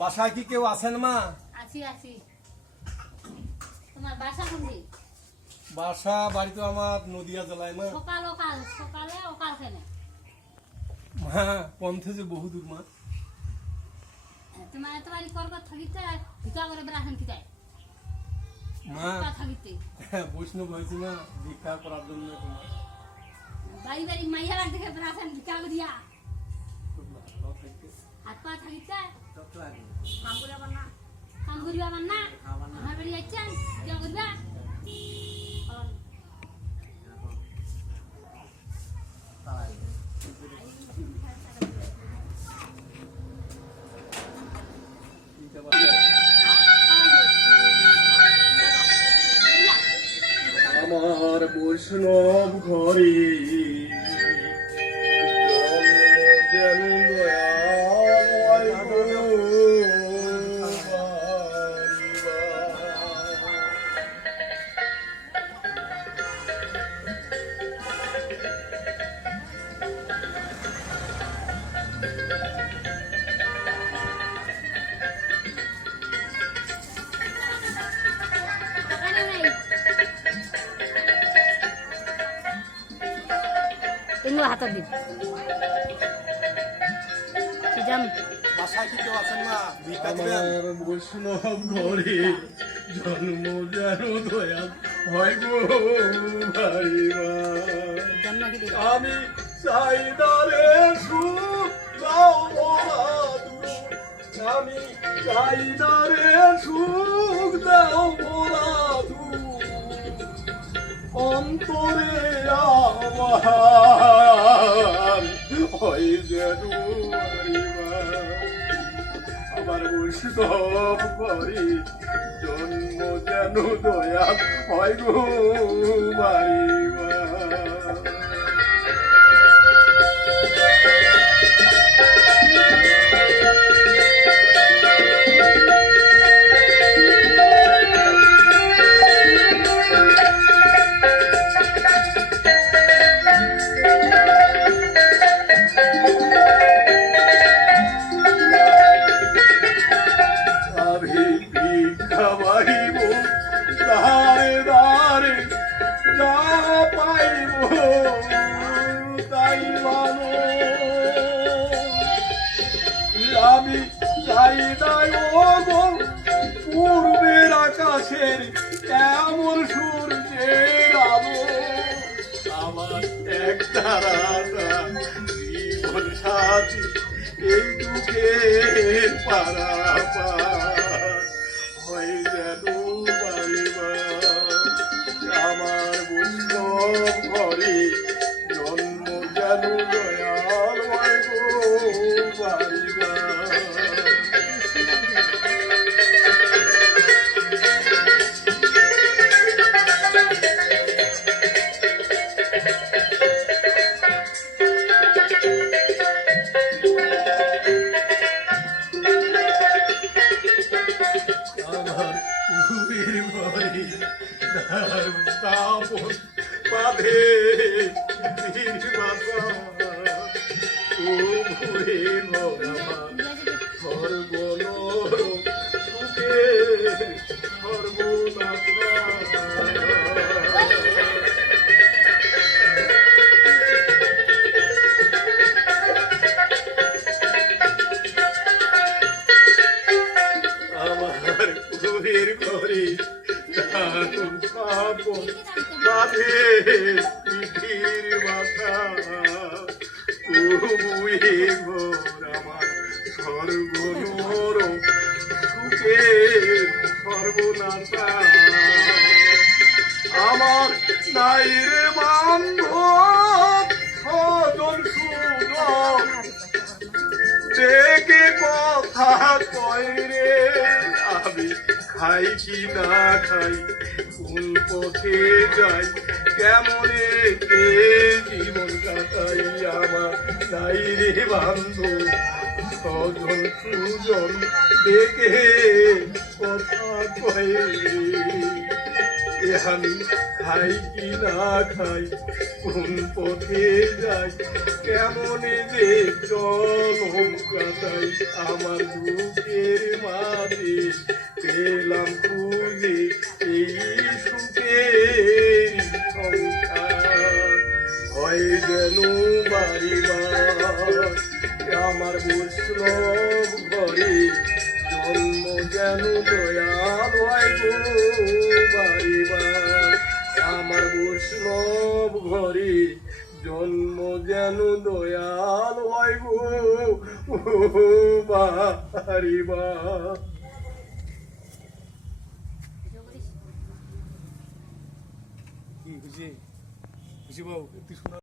বাসায় কি কেউ আছেন মা? আছি আছি। তোমার বাসা কোনটি? বাসা বাড়ি তো আমার নদিয়া জেলায় মা। সকালে ওকাল খেলে মা পন্থে যে বহু দূর মা। তোমার তোমার করগত থাকিতে ভিক্ষা করে বেড়াছেন কিতায় মা থাকিতে বৈষ্ণব হয়েছি না ভিক্ষা করার জন্য তোমার বাড়ি বাড়ি মাইয়া দেখে বেড়াছেন ভিক্ষা করিয়া হাত পা থাকিতে কাম করিবা না আমার বাড়ি যাচ্ছেন ভিক্ষা করবা আমার বৈষ্ণব ঘরে যেন হাতের দিন বাসায় কি কেউ আছেন না? আমার বৈষ্ণব ঘরে জন্ম যেন দয়াল হয় গো ভাই মা। আমি চাই দারে সুখ দাও মোরা দুঃখ, আমি চাই দারে সুখ দাও মোরা দুঃখ, অন্তরে আমার হয় যেন আমার বৈষ্ণব করে জন্ম যেন দয়া হয় গো বাড়িবা। আমি চাই নাই পূর্বের আকাশের এমন সূর্যের আলো, আমার এক তারাটা জীবন সাথী এই দুঃখের পারাপার হয়ে যেন বাড়িবা। আমার বৈষ্ণব ঘরে জন্ম যেন দয়াল হয় গো বাড়িবা। আমার পুরীর ঘরে স্থাপন বাঁধে বীর বাসা, ও ভুরে সর্বনর সুখে সর্বনাশা। আমার পুরীর ঘরে স্থাপন বাঁধে পৃথিবীর বাসা, তবুই ঘর আমার সর্বনর সুখে সর্বনাশা। আমার নাই রে বান্ধব সজন সুজন, দেখে কথা কয় রে আমি খাই কি না খাই, কোন পথে যাই, কেমনে জীবন কাটাই। আমার নাই রে বান্ধব সজন সুজন, দেখে কথা কয় রে এ আমি খাই কি না খাই, কোন পথে যাই, কেমনে যে জনম কাটাই, আমার দুঃখের মাঝে পেলাম খুঁজে এই সুখের সংসার, হয় যেন বাড়িবার আমার বৈষ্ণব ঘরে, জন্ম যেন দয়াল হয় গো বাড়িবার, আমার বৈষ্ণব ঘরে জন্ম যেন দয়াল হয় গো বাড়িবার। কি খুশি, খুশি বাবু তুই শোনা।